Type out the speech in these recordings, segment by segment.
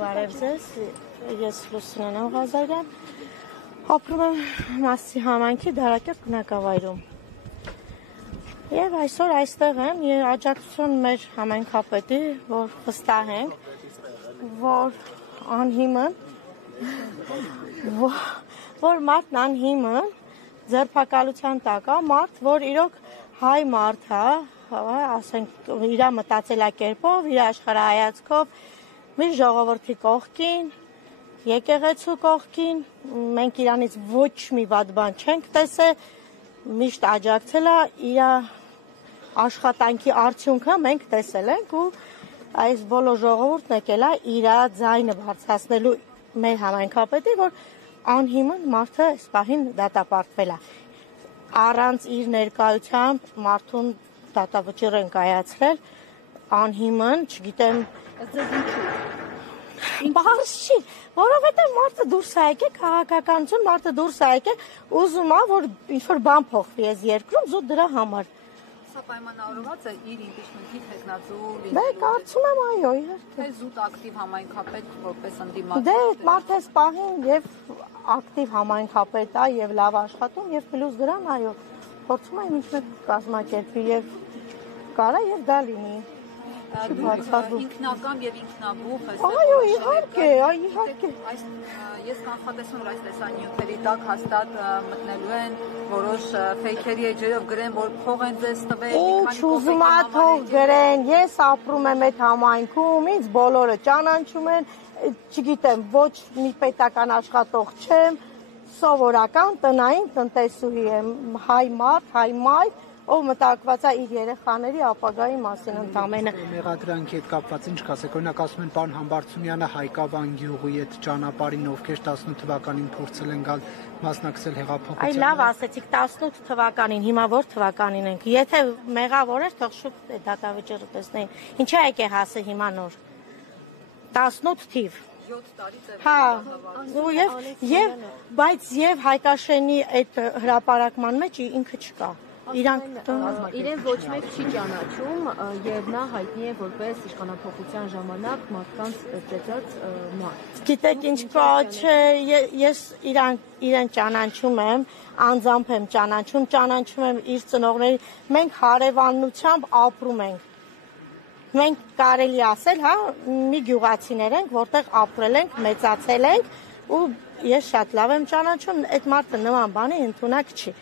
Բարևձեզ, ես Լուսինեն եմ Ղազարյան, ապրում եմ Մասի համայնքի Դարակերտ բնակավայրում։ Եվ այսօր այստեղ եմ, աջակցություն մեր համայնքապետի, որ վստահ ենք, որ անհիմն, որ մարդն անհիմն ձերբակալության տակ է, մարդ, որ իրոք հայ մարդ է, ասենք իր մտածելակերպով, իր աշխարհայացքով, մի ժողովրդի կողքին, եկեղեցու կողքին, մենք իրանից ոչ մի վատ բան չենք տեսել, միշտ աջակցել է, իր աշխատանքի արդյունքը մենք տեսել ենք ու այս բոլոր ժողովուրդն եկել է իր ձայնը բարձրացնելու մեր համայնքապետի, որ անհիմն մարդը այս պահին դատապարտվել է։ Առանց իր ներկայությամբ մարդուն դատավճիռ են կայացրել, անհիմն, չգիտեմ, բարձ չի, որովհետև մարդը դուրս է եկել, քաղաքականություն մարդը դուրս է եկել, ուզում է, որ ինչ-որ բան փոխվի այս երկրում, զուտ դրա համար։ Սա պայմանավորված է իր իմպիչմենթի թեկնածու լինելու։ Կարծում եմ, այո, իհարկե։ Թե զուտ ակտիվ համայնքապետ որպես ընդդիմաց։ Դե մարդ այս պահին եւ ակտիվ համայնքապետ է եւ լավ աշխատում եւ պլյուս դրան, այո, փորձում է ինչ-որ կազմակերպի եւ կարա եւ դա լինի։ Ինքնական եւ ինքնաբուխ է։ Այո, իհարկե, իհարկե։ Ես կանխատեսում եմ այս տեսանյութերի տակ հաստատ մտնելու են որոշ ֆեյքերի էջերով գրեն, որ փող են ձեզ տվել, ինչ ուզում ա թող գրեն, ես ապրում եմ այդ համայնքում, ինձ բոլորը ճանաչում են, չգիտեմ, ոչ մի պետական աշխատող չեմ, սովորական տնային տնտեսուհի եմ, հայ մարդ, հայ մայր, ով մտակված է իր երեխաների ապագայի մասին ընդամենը։ Մեղադրանքի հետ կապված ինչ կասեք, օրինակ ասում են պարոն Համբարձումյանը Հայկավան գյուղի այդ ճանապարհին, ովքեր 18 թվականին փորձել են գալ մասնակցել հեղափոխության։ Այ լավ ասեցիք 18 թվականին, հիմա որ թվականին ենք։ Եթե մեղավոր էր, թող շուտ դատավճիռը տեսնեին։ Ինչա եկե հասը հիմա նոր։ 18 թիվ։ 7 տարից է։ Հա, բայց եւ Հայկաշենի այդ հրապարակման մեջ ինքը չկա։ Իրեն ոչ մեկ չի ճանաչում եւ նա հայտնի է որպես իշխանափոխության ժամանակ մարդկանց ծեծած մարդ։ Գիտեք ինչ կա, չէ, ես իրեն ճանաչում եմ, անձամբ եմ ճանաչում եմ իր ծնողների, մենք հարևանությամբ ապրում ենք։ Մենք կարելի ասել, հա, մի գյուղացիներ ենք, որտեղ ապրել ենք, մեծացել ենք ու ես շատ լավ եմ ճանաչում, այդ մարդը նման բանի ընդունակ չի։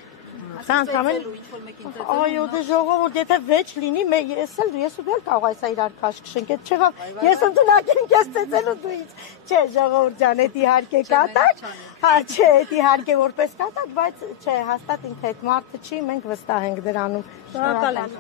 Այո, դե ժողովուրդ, եթե վեճ լինի, ես ու դու կարող ես իրար քաշքշենք, այդ չեղավ, ես ընդունակ եմ քեզ ծեծելու դու ինձ, չէ, ժողովուրդ ջան, այդ իհարկե կատակ, հա, չէ, այդ իհարկե որպես կատակ, բայց չէ, հաստատ ինքը այդ մարդը չի, մենք վստահ ենք դրանում։ Շնորհակալ եմ։